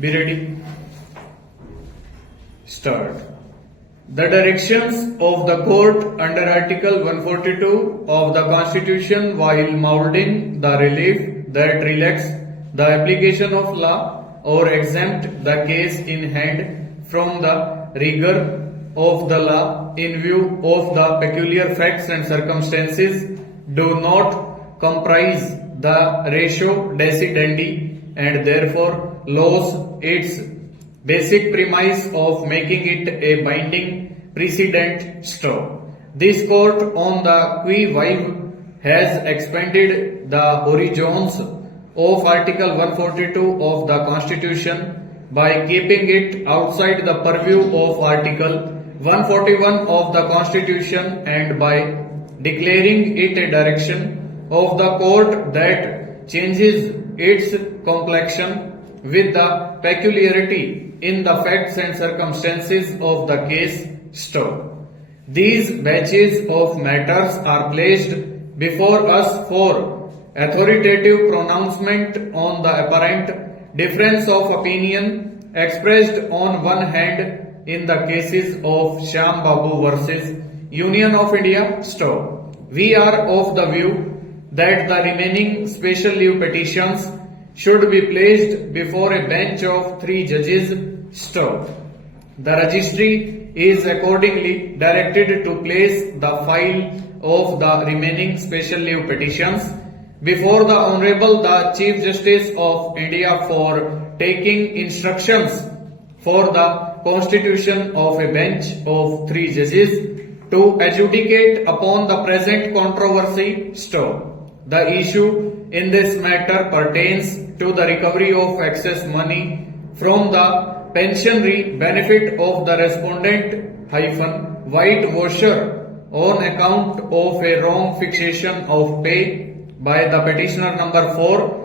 Be ready. Start. The directions of the court under Article 142 of the Constitution while moulding the relief that relax the application of law or exempt the case in hand from the rigor of the law in view of the peculiar facts and circumstances do not comprise the ratio decidendi and therefore lose its basic premise of making it a binding precedent straw. This court on the qui vive has expanded the horizons of Article 142 of the Constitution by keeping it outside the purview of Article 141 of the Constitution and by declaring it a direction of the court that changes its complexion with the peculiarity in the facts and circumstances of the case straw. These batches of matters are placed before us for authoritative pronouncement on the apparent difference of opinion expressed on one hand in the cases of Shyam Babu versus Union of India straw. We are of the view that the remaining special leave petitions should be placed before a bench of 3 judges straw. The registry is accordingly directed to place the file of the remaining special leave petitions before the Honorable the Chief Justice of India for taking instructions for the constitution of a bench of 3 judges to adjudicate upon the present controversy straw. The issue in this matter pertains to the recovery of excess money from the pensionary benefit of the respondent whitewasher on account of a wrong fixation of pay by the petitioner number 4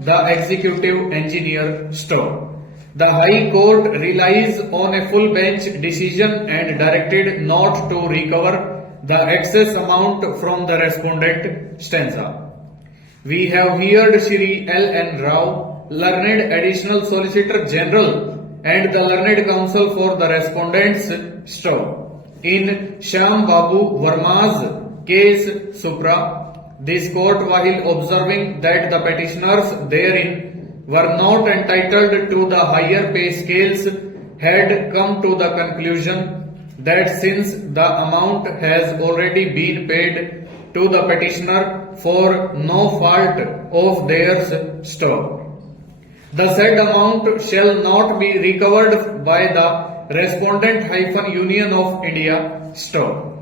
the executive engineer straw. The High Court relies on a full bench decision and directed not to recover the excess amount from the respondent stanza. We have heard Shri L. N. Rao, Learned Additional Solicitor General and the Learned Counsel for the respondents straw. In Shyam Babu Verma's case supra, this court while observing that the petitioners therein were not entitled to the higher pay scales had come to the conclusion that since the amount has already been paid to the petitioner for no fault of theirs straw, the said amount shall not be recovered by the respondent-Union of India straw.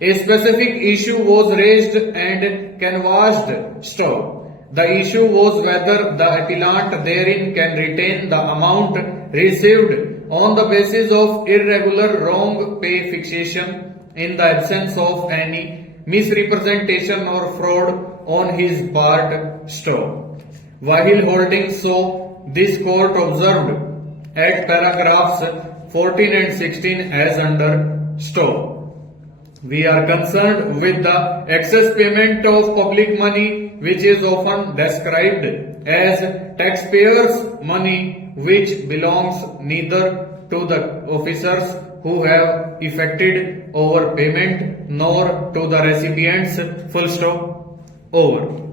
A specific issue was raised and canvassed straw. The issue was whether the appellant therein can retain the amount received on the basis of irregular wrong pay fixation in the absence of any misrepresentation or fraud on his part straw. While holding so, this court observed at paragraphs 14 and 16 as under straw. We are concerned with the excess payment of public money which is often described as taxpayers' money which belongs neither to the officers who have effected overpayment nor to the recipients full stop. Over.